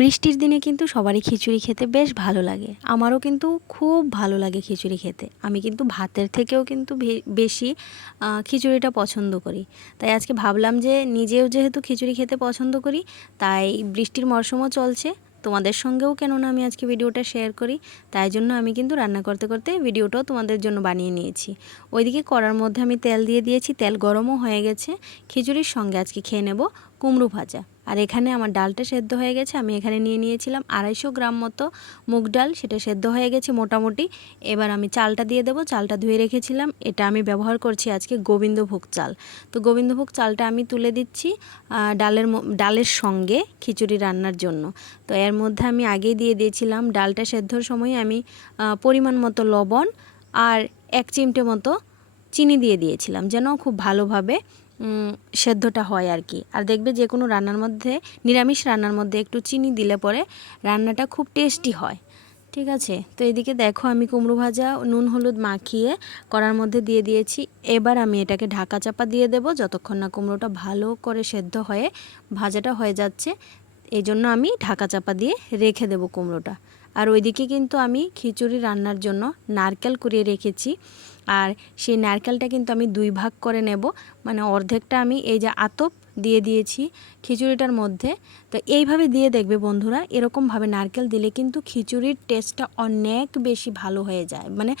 বৃষ্টির দিনে কিন্তু সবারই খিচুড়ি খেতে বেশ ভালো লাগে। আমারও কিন্তু খুব ভালো লাগে খিচুড়ি খেতে। আমি কিন্তু ভাতের থেকেও কিন্তু বেশি খিচুড়িটা পছন্দ করি। তাই আজকে ভাবলাম যে নিজেও যেহেতু খিচুড়ি খেতে পছন্দ করি, তাই বৃষ্টির মরশুমও চলছে। তোমাদের সঙ্গেও কেননা আমি আজকে ভিডিওটা শেয়ার করি, তাই জন্য আমি কিন্তু রান্না করতে করতে ভিডিওটাও তোমাদের জন্য বানিয়ে নিয়েছি। ওইদিকে করার মধ্যে আমি তেল দিয়ে দিয়েছি, তেল গরমও হয়ে গেছে। খিচুড়ির সঙ্গে আজকে খেয়ে নেব কুমড়ো ভাজা। আর এখানে আমার ডালটা সেদ্ধ হয়ে গেছে, আমি এখানে নিয়ে নিয়েছিলাম আড়াইশো গ্রাম মতো মুগ ডাল, সেটা সেদ্ধ হয়ে গেছে মোটামুটি। এবার আমি চালটা দিয়ে দেবো, চালটা ধুয়ে রেখেছিলাম, এটা আমি ব্যবহার করছি আজকে গোবিন্দভোগ চাল। তো গোবিন্দভোগ চালটা আমি তুলে দিচ্ছি ডালের ডালের সঙ্গে খিচুড়ি রান্নার জন্য। তো এর মধ্যে আমি আগেই দিয়ে দিয়েছিলাম, ডালটা সেদ্ধর সময় আমি পরিমাণ মতো লবণ আর এক চিমটে মতো চিনি দিয়ে দিয়েছিলাম, যেন খুব ভালোভাবে সেদ্ধটা হয় আর কি। আর দেখবে যে কোনো রান্নার মধ্যে, নিরামিষ রান্নার মধ্যে একটু চিনি দিলে পরে রান্নাটা খুব টেস্টি হয়। ঠিক আছে? তো এদিকে দেখো আমি কুমড়ো ভাজা, নুন, হলুদ মাখিয়ে কড়ার মধ্যে দিয়ে দিয়েছি। এবার আমি এটাকে ঢাকা চাপা দিয়ে দেবো যতক্ষণ না কুমড়োটা ভালো করে সেদ্ধ হয়ে, ভাজাটা হয়ে যাচ্ছে। এই জন্য আমি ঢাকা চাপা দিয়ে রেখে দেবো কুমড়োটা। আর ওইদিকে কিন্তু আমি খিচুড়ি রান্নার জন্য নারকেল কুড়িয়ে রেখেছি। আর সেই নারকেলটা কিন্তু আমি দুই ভাগ করে নেব। মানে অর্ধেকটা আমি এই যে আতপ দিয়ে দিয়েছি খিচুড়িটার মধ্যে। তো এইভাবে দিয়ে দেখবে বন্ধুরা, এরকমভাবে নারকেল দিলে কিন্তু খিচুড়ির টেস্টটা অনেক বেশি ভালো হয়ে যায় মানে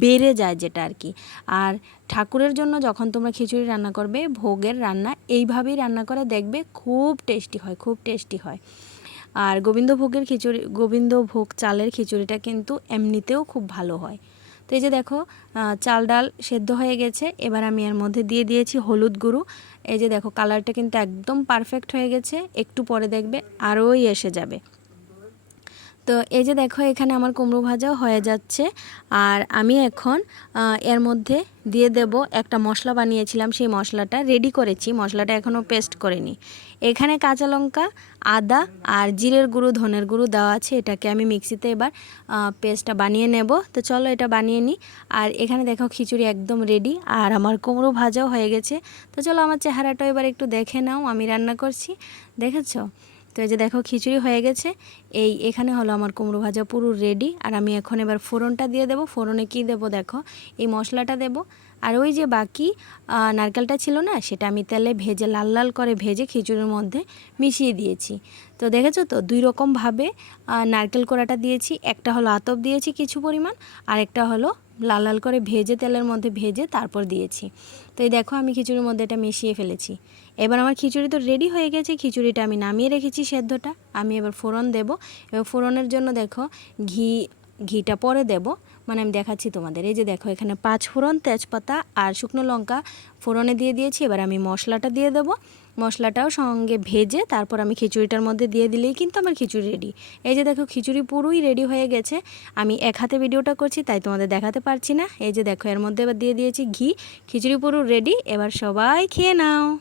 বেড়ে যায় যেটা আর কি। আর ঠাকুরের জন্য যখন তোমরা খিচুড়ি রান্না করবে, ভোগের রান্না, এইভাবেই রান্না করে দেখবে খুব টেস্টি হয়, খুব টেস্টি হয়। আর গোবিন্দভোগের খিচুড়ি, গোবিন্দভোগ চালের খিচুড়িটা কিন্তু এমনিতেও খুব ভালো হয়। তো এই যে দেখো চাল ডাল সেদ্ধ হয়ে গেছে। এবার আমি এর মধ্যে দিয়ে দিয়েছি হলুদ গুঁড়ো। এই যে দেখো কালারটা কিন্তু একদম পারফেক্ট হয়ে গেছে। একটু পরে দেখবে আরোই এসে যাবে। তো এই যে দেখো, এখানে আমার কুমড়ো ভাজাও হয়ে যাচ্ছে। আর আমি এখন এর মধ্যে দিয়ে দেব একটা মশলা বানিয়েছিলাম, সেই মশলাটা রেডি করেছি। মশলাটা এখনও পেস্ট করিনি। এখানে কাঁচা লঙ্কা, আদা আর জিরের গুঁড়ো, ধনের গুঁড়ো দেওয়া আছে। এটাকে আমি মিক্সিতে এবার পেস্টটা বানিয়ে নেব। তো চলো এটা বানিয়ে নিই আর এখানে দেখো, খিচুড়ি একদম রেডি আর আমার কুমড়ো ভাজাও হয়ে গেছে। তো চলো, আমার চেহারাটা এবার একটু দেখে নাও। আমি রান্না করছি। দেখেছ? তো এই যে দেখো খিচুড়ি হয়ে গেছে। এই এখানে হলো আমার কুমড়ো ভাজা পুরো রেডি আর আমি এখন এবার ফোড়নটা দিয়ে দেবো। ফোড়নে কি দেব দেখো? এই মশলাটা দেবো। আর ওই যে বাকি নারকেলটা ছিল না, সেটা আমি তেলে ভেজে লাল লাল করে ভেজে খিচুড়ির মধ্যে মিশিয়ে দিয়েছি। তো দেখেছ তো, দুই রকমভাবে নারকেল কোড়াটা দিয়েছি, একটা হলো আতপ দিয়েছি কিছু পরিমাণ, আর একটা হলো লাল লাল করে ভেজে তেলের মধ্যে ভেজে তারপর দিয়েছি। তো এই দেখো আমি খিচুড়ির মধ্যে এটা মিশিয়ে ফেলেছি। এবার আমার খিচুড়ি তো রেডি হয়ে গেছে, খিচুড়িটা আমি নামিয়ে রেখেছি সেদ্ধটা। আমি এবার ফোড়ন দেব। এবার ফোড়নের জন্য দেখো ঘি ঘিটা পরে দেব। মানে আমি দেখাচ্ছি তোমাদের। এই যে দেখো, এখানে পাঁচ ফোড়ন, তেজপাতা আর শুকনো লঙ্কা ফোড়নে দিয়ে দিয়েছি। এবার আমি মশলাটা দিয়ে দেব। মশলাটাও সঙ্গে ভেজে তারপর আমি খিচুড়িটার মধ্যে দিয়ে দিলেই কিন্তু আমার খিচুড়ি রেডি এই যে দেখো, খিচুড়ি পুরোই রেডি হয়ে গেছে। আমি এক হাতে ভিডিওটা করছি, তাই তোমাদের দেখাতে পারছি না। এই যে দেখো, এর মধ্যে এবার দিয়ে দিয়েছি ঘি। খিচুড়ি পুরো রেডি এবার সবাই খেয়ে নাও।